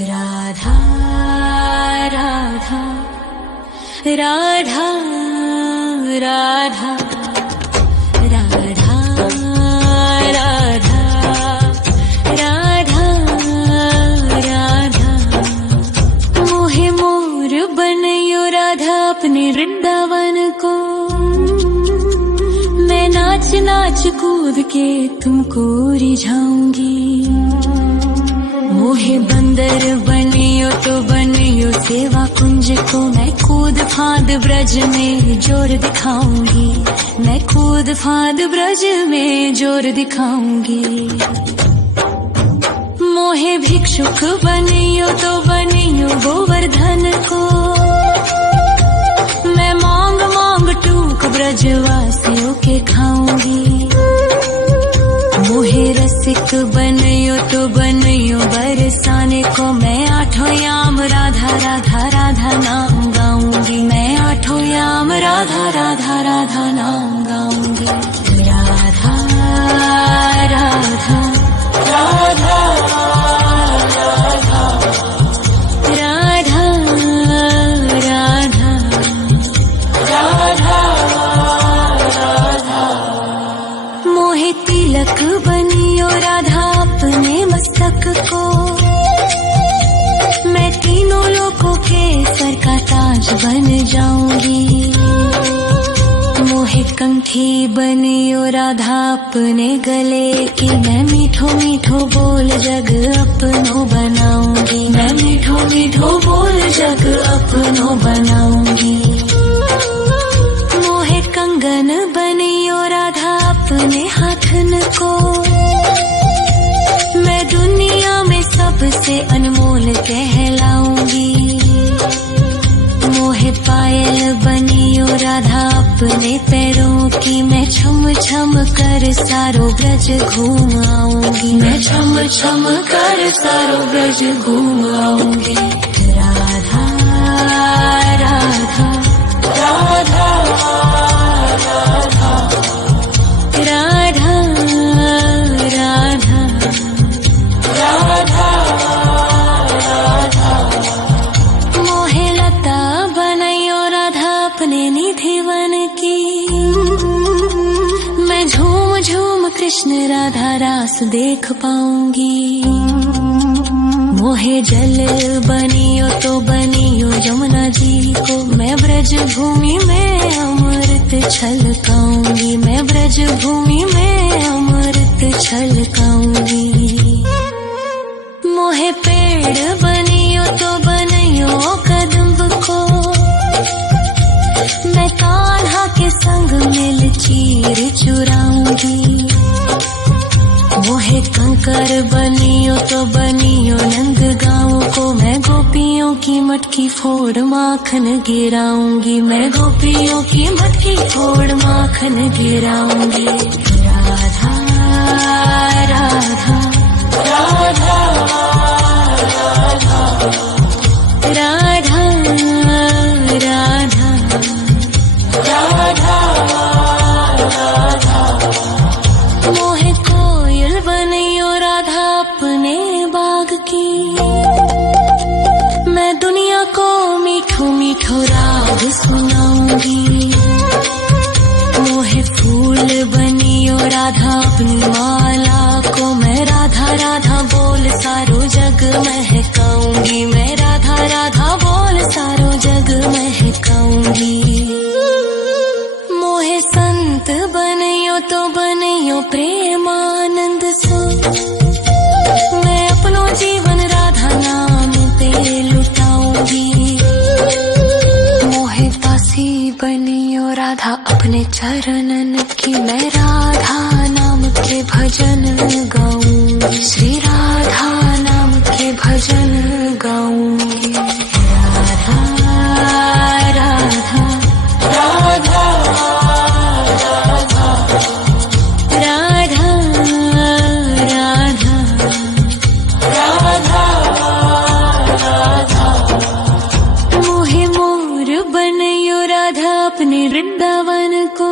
राधा राधा राधा राधा राधा राधा राधा राधा मोहे मोर बनयो राधा अपने वृंदावन को। मैं नाच नाच कूद के तुमको रिझाऊंगी। मोहे बंदर बनियो तो बनियो सेवा कुंज को। मैं कूद फांद ब्रज में जोर दिखाऊंगी। मैं कूद फांद ब्रज में जोर दिखाऊंगी। मोहे भिक्षुक बनियो तो बनियो गोवर्धन को। मैं मांग मांग टूक ब्रजवासियों के खाऊंगी। मोहे रसिक बनियो तो बनियो बरसाने को। मैं आठों याम राधा राधा राधा नाम गाऊंगी। मैं आठों याम राधा राधा राधा नाम गाऊंगी। राधा राधा राधा राधा राधा राधा राधा मोहे तिलक बनियो राधा अपने मस्तक को। मैं तीनों लोगों के सर का ताज बन जाऊंगी। मोहे कंठी बनियो राधा अपने गले की। मैं मीठो मीठो बोल जग अपनो बनाऊंगी। मैं मीठो मीठो बोल जग अपनो बनाऊंगी। मोहे कंगन बनियो राधा अपने हाथन को। मैं दुनिया में सबसे अनमोल कहलाऊंगी। मोहे पायल बनियो राधा अपने पैरों की। मैं छम छम कर सारो ब्रज घूम आऊंगी। मैं छम छम कर सारो ब्रज घूम आऊंगी। राधा राधा राधा राधा राधा राधा राधा राधा मोहे लता बनयो राधा अपने निधिवन की। मैं झूम झूम कृष्ण राधा रास देख पाऊंगी। मोहे जल बनियो तो बनियो यमुना जी को। मैं ब्रज भूमि में अमृत छलकाऊंगी। मैं ब्रज भूमि में अमृत छलकाऊंगी। मोहे पेड़ बनियो तो बनियो कदम्ब को। मैं कान्हा के संग मिल चीर चुराऊंगी। मोहे कंकर बनियो तो बनियो नंद गाँव को। मैं गोपियों की मटकी फोड़ माखन गिराऊंगी। मैं गोपियों की मटकी फोड़ माखन गिराऊंगी। राधा राधा राधा राधा राधा राधा राधा मोहे कोयल बनियो राधा अपने बाग की। मैं दुनिया को मीठो मीठो राग सुनाऊंगी। मोहे फूल बनियो राधा अपनी माला को। मैं राधा राधा बोल सारो जग महकाऊंगी। मैं राधा राधा बोल सारो जग महकाऊंगी। मोहे संत बनियो तो बनियो प्रेमानंद सो। मैं अपनो जीवन राधा नाम पे लुटाऊंगी। मोहे दासी बनियो राधा अपने चरणन की। मैं राधा नाम के भजन गाऊंगी। श्री राधा नाम के भजन गाऊंगी। राधा राधा राधा राधा राधा राधा राधा मोहे मोर बनयो राधा अपने वृंदावन को।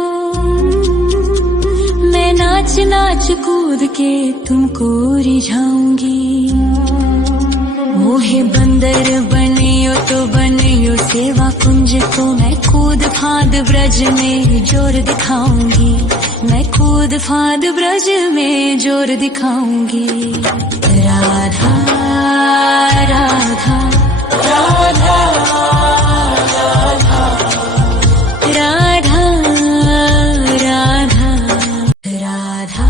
मैं नाच नाच कूद के तुमको रिझाऊंगी। मोहे मोहे बंदर बनियो तो बनियो सेवा कुंज को, मैं कूद फांद ब्रज में जोर दिखाऊंगी, मैं कूद फांद ब्रज में जोर दिखाऊंगी। राधा राधा राधा राधा राधा राधा राधा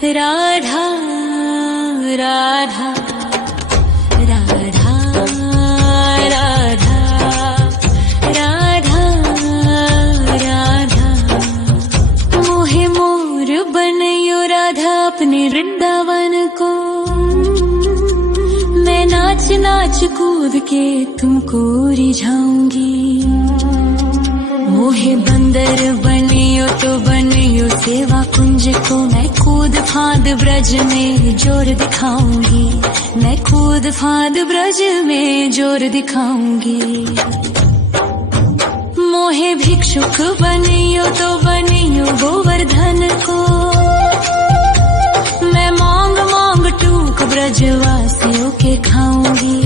राधा राधा राधा राधा राधा राधा मोहे मोर बनयो राधा अपने वृंदावन को, मैं नाच नाच कूद के तुमको रिझाऊंगी। मोहे बंदर बनियो तो बनियो सेवा कुंज को, मैं कूद फांद ब्रज में जोर दिखाऊंगी, मैं कूद फांद ब्रज में जोर दिखाऊंगी। मोहे भिक्षुक बनियो तो बनियो गोवर्धन को, मैं मांग मांग टूक ब्रजवासियों के खाऊंगी।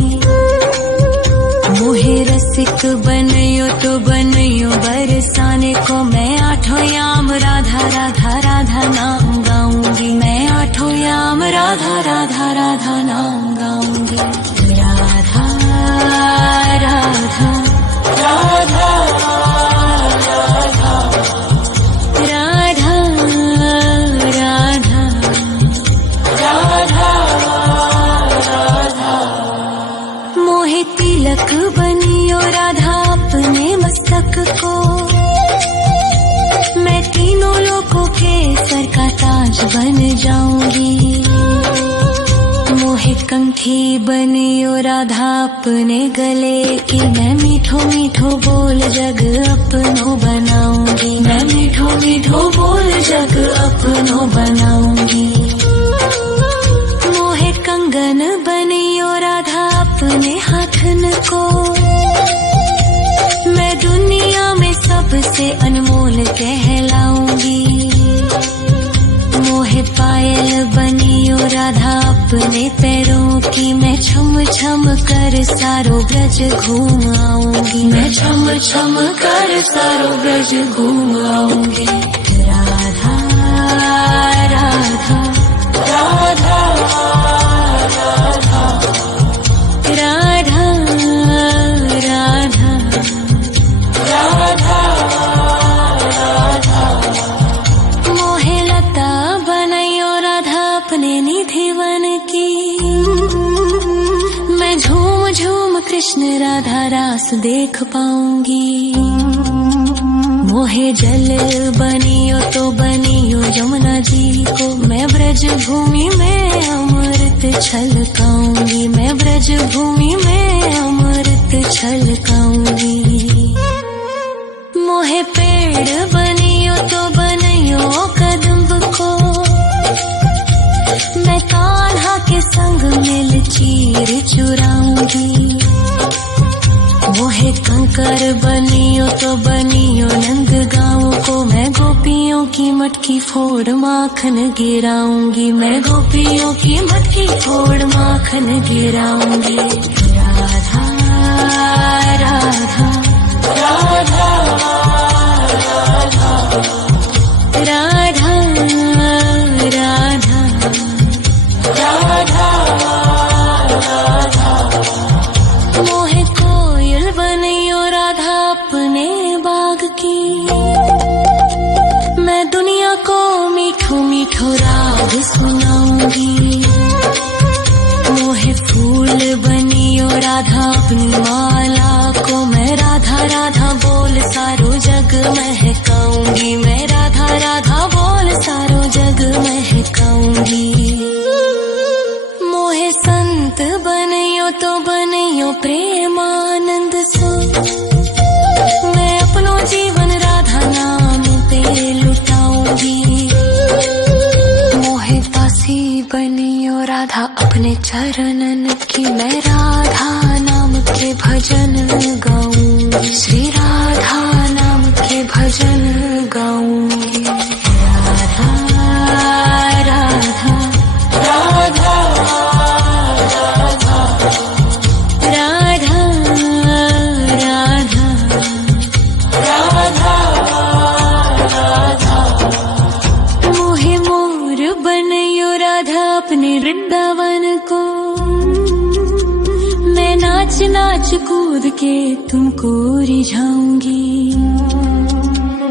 मोहे रसिक बनियो तो बनियो बरसाने को, मैं आठों याम राधा राधा राधा नाम गाऊंगी, मैं आठों याम राधा राधा राधा नाम गाऊंगी। राधा राधा राधा राधा राधा राधा राधा मोहे तिलक बनियो राधा अपने मस्तक को, मैं तीनों लोगों के सर का ताज बन जाऊंगी। मोहे कंठी बनियो राधा अपने गले की, मैं मीठो मीठो बोल जग अपनो बनाऊंगी, मैं मीठो मीठो बोल जग अपनो बनाऊंगी। मोहे कंगन बनियो राधा अपने हाथन को, मैं दुनिया में सबसे अनमोल कहलाऊंगी। मोहे पायल बनियो राधा अपने पैरों की, मैं छम छम कर सारो ब्रज घूम आऊंगी, मैं छम छम कर सारो ब्रज घूम आऊंगी। राधा राधा राधा राधा राधा राधा राधा राधा मोहे लता बनयो राधा अपने निधिवन की, मैं झूम झूम कृष्ण राधा रास देख पाऊंगी। मोहे जल बनियो तो बनियो यमुना जी को, मैं ब्रज भूमि में अमृत छलकाऊंगी, मैं ब्रज भूमि में अमृत छलकाऊंगी। मोहे पेड़ बनियो तो बनियो कदम्ब को, मैं कान्हा के संग मिल चीर चुराऊंगी। मोहे कंकर बनियो तो बनियो नंद गाँव को, मैं गोपियों की मटकी फोड़ माखन गिराऊंगी, मैं गोपियों की मटकी फोड़ माखन गिराऊंगी। राधा राधा राधा राधा राधा राधा राधा मोहे कोयल बनियो राधा अपने बाग की, मैं दुनिया को मीठो मीठो राग सुनाऊंगी। मोहे फूल बनियो राधा अपनी माला को, मैं राधा राधा बोल सारो जग महकाऊंगी, मैं राधा राधा बोल सारो जग महकाऊंगी। मोहे संत बनियो तो बनियो प्रेमानंद सो, मैं अपनो जीवन राधा नाम पे लुटाऊंगी। मोहे दासी बनियो राधा अपने चरणन की, मैं राधा नाम के भजन गाऊंगी, श्री राधा नाम के भजन गाऊंगी। राधा राधा राधा वृंदावन को। मैं नाच नाच कूद के तुमको रिझाऊंगी।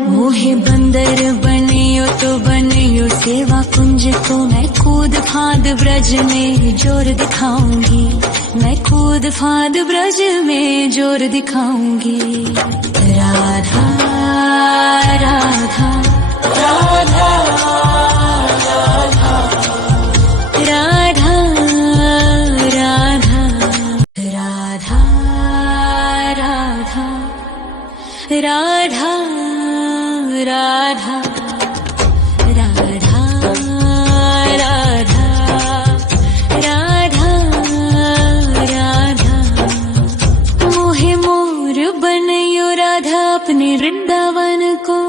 मोहे बंदर बनियो तो बनियो सेवा कुंज को। मैं कूद फांद ब्रज में जोर दिखाऊंगी। मैं कूद फांद ब्रज में जोर दिखाऊंगी। राधा राधा राधा राधा राधा राधा राधा राधा राधा राधा राधा राधा राधा राधा। मोहे मोर बनयो राधा अपने वृंदावन को।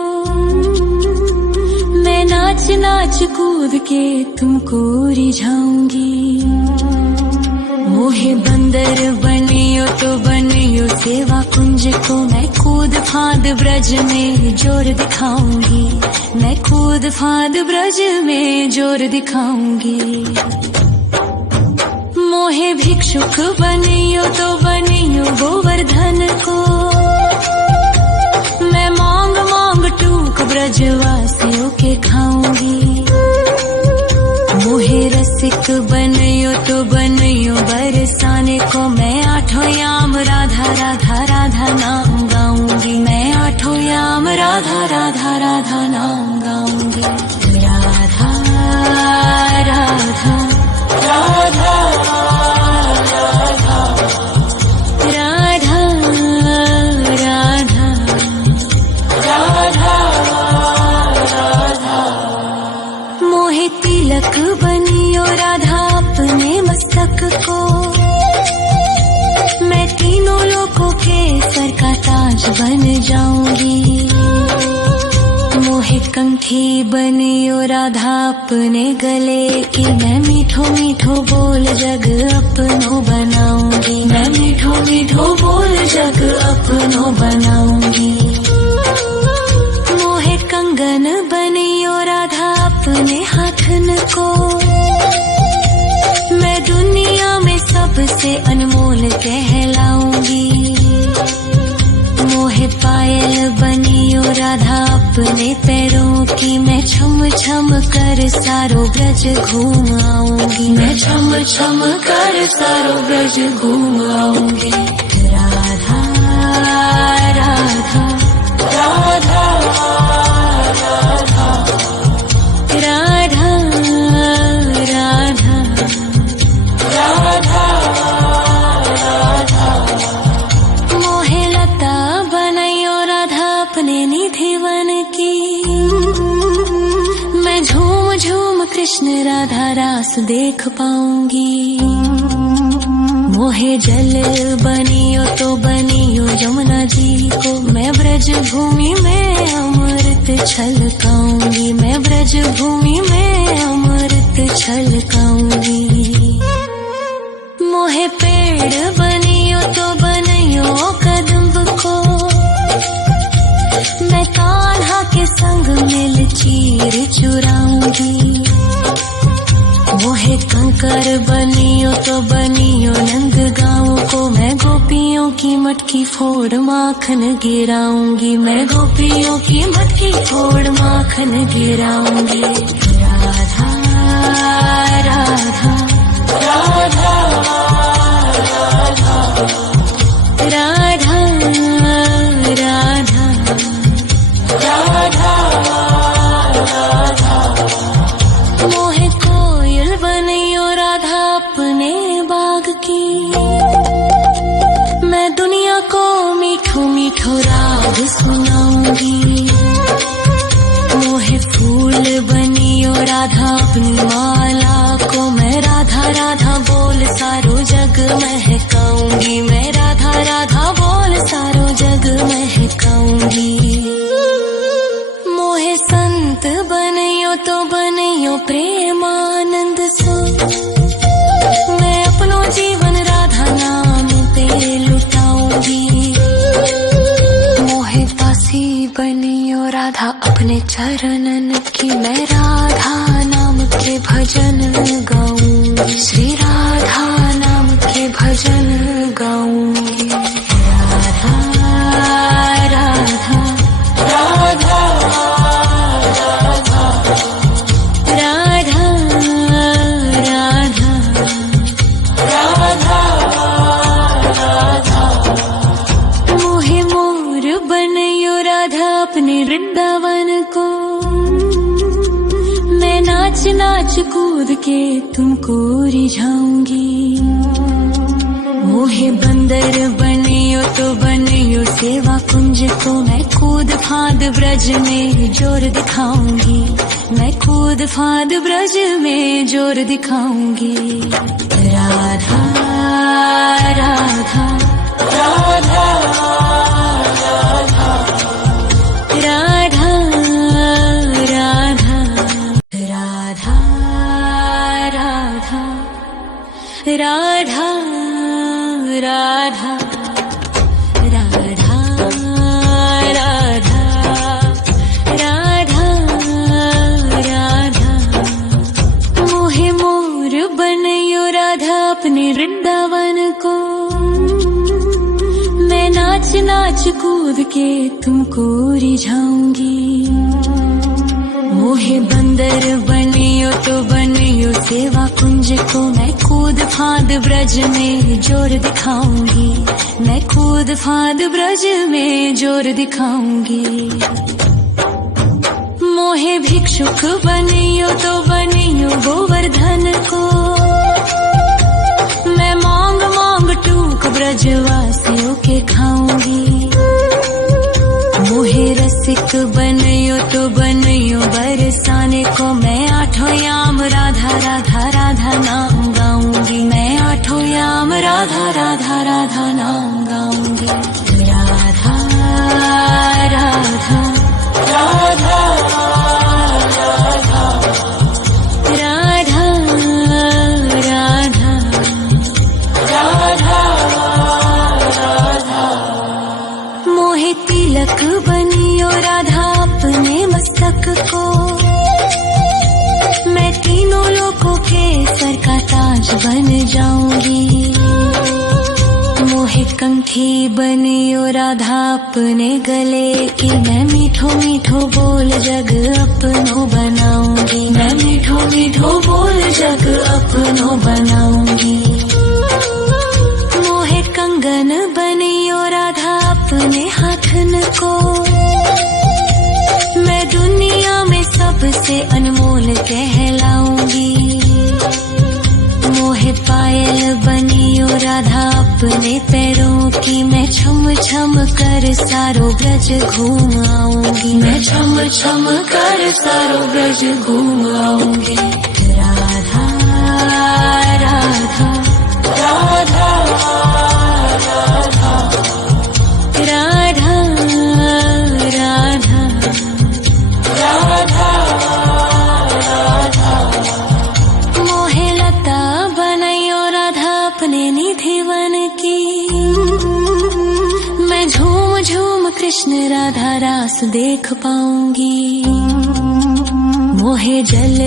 मैं नाच नाच कूद के तुमको रिझाऊंगी। मोहे बंदर बनियो तो बनियो सेवा कुंज को। मैं कूद फांद ब्रज में जोर दिखाऊंगी। मैं कूद फांद ब्रज में जोर दिखाऊंगी। मोहे भिक्षुक बनियो तो बनियो गोवर्धन को। मैं मांग मांग टूक ब्रजवासियों के खाऊंगी। मोहे रसिक बनियो तो बनियो बरसाने को। मैं आठों याम राधा राधा राधा नाम गाऊंगी। मैं आठों याम राधा राधा राधा नाम गाऊंगी। राधा राधा राधा राधा राधा राधा राधा। मोहे तिलक बनियो राधा अपने मस्तक को। मैं तीनों लोगों के सर का ताज बन जाऊंगी। मोहे कंठी बनियो राधा अपने गले की। मैं मीठो मीठो बोल जग अपनो बनाऊंगी। मैं मीठो मीठो बोल जग अपनो बनाऊंगी। मोहे कंगन बनियो राधा अपने हाथन को। मैं दुनिया में सबसे अनमोल कहलाऊंगी। मोहे पायल बनियो राधा अपने पैरों की। मैं छम छम कर सारो ब्रज घूम आऊंगी। मैं छम छम कर सारो ब्रज घूम आऊंगी। राधा राधा राधा राधा राधा राधा राधा राधा। मोहे लता बनयो राधा अपने निधिवन की। मैं झूम झूम कृष्ण राधा रास देख पाऊंगी। मोहे जल बनियो तो बनियो यमुना जी को। मैं ब्रज भूमि में अमृत छलकाऊंगी। मैं ब्रज भूमि में अमृत छलकाऊंगी। मोहे पेड़ बनियो तो बनियो कदम्ब को। मैं कान्हा के संग मिल चीर चुराऊंगी। मोहे कंकर बनियो तो बनियो नंद गाँव को। मैं गोपियों की मटकी फोड़ माखन गिराऊंगी। मैं गोपियों की मटकी फोड़ माखन गिराऊंगी। राधा राधा राधा राधा राधा राधा राधा। मोहे कोयल बनियो राधा अपने बाग की। मैं दुनिया को मीठो मीठो राग सुनाऊंगी। मोहे फूल बनियो राधा अपनी माला को। मैं राधा राधा बोल सारो जग महकाऊंगी। मैं राधा राधा बोल सारो जग महकाऊंगी। मोहे संत बनियो तो बनियो प्रेमानंद सो। मैं अपनो जीवन राधा नाम पे लुटाऊंगी। मोहे दासी बनियो राधा अपने चरणन की। मैं राधा नाम के भजन गाऊंगी। के तुमको रिझाऊंगी। मोहे बंदर बनियो तो बनियो सेवा कुंज को, मैं कूद फांद ब्रज में जोर दिखाऊंगी। मैं कूद फांद ब्रज में जोर दिखाऊंगी। राधा राधा राधा राधा राधा राधा राधा राधा राधा राधा राधा राधा मोहे मोर बनयो राधा अपने वृंदावन को। मैं नाच नाच कूद के तुमको रिझाऊंगी। मोहे बंदर बनियो तो बनियो सेवा कुंज को, मैं कूद फांद ब्रज में जोर दिखाऊंगी। मैं कूद फांद ब्रज में जोर दिखाऊंगी। मोहे भिक्षुक बनियो तो बनियो गोवर्धन को, मैं मांग मांग टूक ब्रजवासियों के खाऊंगी। मोहे रसिक बनियो तो बनियो बरसाने को, मैं आठों याम राधा राधा राधा नाम गाऊंगी। मैं आठों याम राधा राधा राधा नाम गाऊंगी। राधा राधा राधा राधा राधा राधा मोहे तिलक बनियो राधा अपने मस्तक को, मैं तीनों लोगों के सर का ताज बन जाऊंगी। मोहे कंठी बनियो राधा अपने गले की, मैं मीठो मीठो बोल जग अपनो बनाऊंगी। मैं मीठो मीठो बोल जग अपनो बनाऊंगी। मोहे कंगन बनियो राधा अपने हाथन को, मैं दुनिया में सबसे अनमोल कहलाऊंगी। मोहे पायल बनियो राधा अपने पैरों की, मैं छम छम कर सारो ब्रज घूम आऊंगी। मैं छम छम कर सारो ब्रज घूम आऊंगी। राधा राधा राधा राधा राधा राधा राधा मोहे लता बनयो राधा अपने निधिवन की, मैं झूम झूम कृष्ण राधा रास देख पाऊंगी। मोहे जल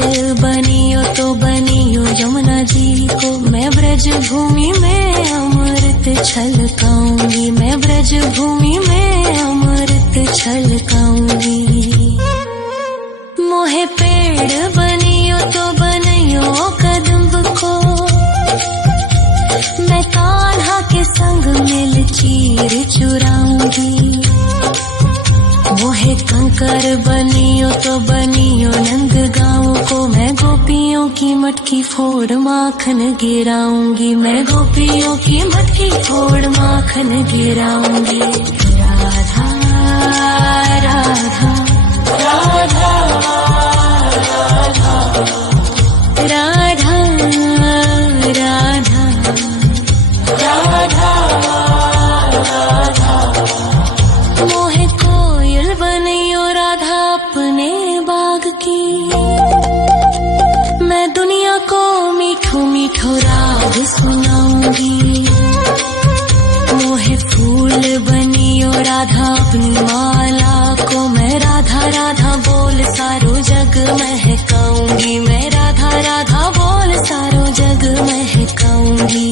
बनियो तो बनियो यमुना जी को, मैं ब्रज भूमि में अमृत छलकाऊंगी। मैं ब्रज भूमि में अमृत छलकाऊंगी। मोहे पेड़ बनियो तो बनियो कदम्ब को, मैं कान्हा के संग मिल चीर चुराऊंगी। मोहे कंकर बनियो तो बनियो नंद गाँव को, मैं गोपियों की मटकी फोड़ माखन गिराऊंगी। मैं गोपियों की मटकी फोड़ माखन गिराऊंगी। राधा राधा राधा राधा राधा राधा राधा मोहे कोयल बनियो राधा अपने बाग की, मैं दुनिया को मीठो मीठो राग सुनाऊंगी। मोहे फूल बनियो राधा अपनी माला को, मैं राधा राधा बोल सारो जग महकाऊंगी। मैं राधा राधा बोल सारो जग महकाऊंगी।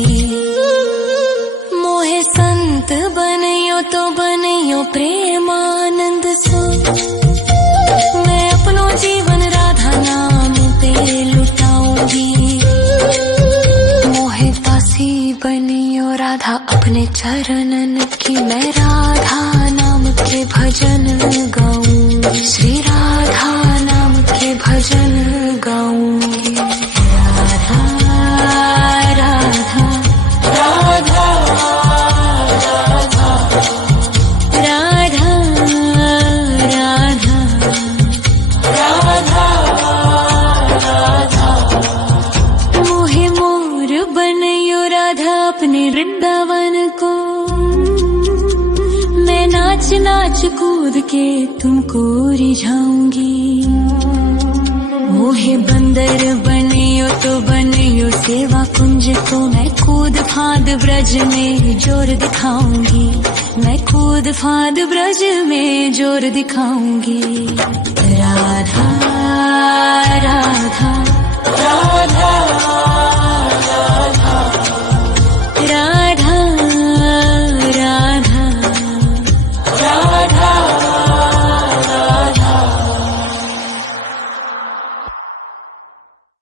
मोहे संत बनियो तो बनियो प्रेमानंद सो, मैं अपनो जीवन राधा नाम पे लुटाऊंगी। मोहे दासी बनियो राधा अपने चरणन की, मैं राधा नाम के भजन गाऊंगी। श्री राधा नाम के भजन गाऊंगी। अपने वृंदावन को। मैं नाच नाच कूद के तुमको रिझाऊंगी। मोहे बंदर बनियो तो बनियो सेवा कुंज को। मैं कूद फांद ब्रज में जोर दिखाऊंगी। मैं कूद फांद ब्रज में जोर दिखाऊंगी। राधा राधा राधा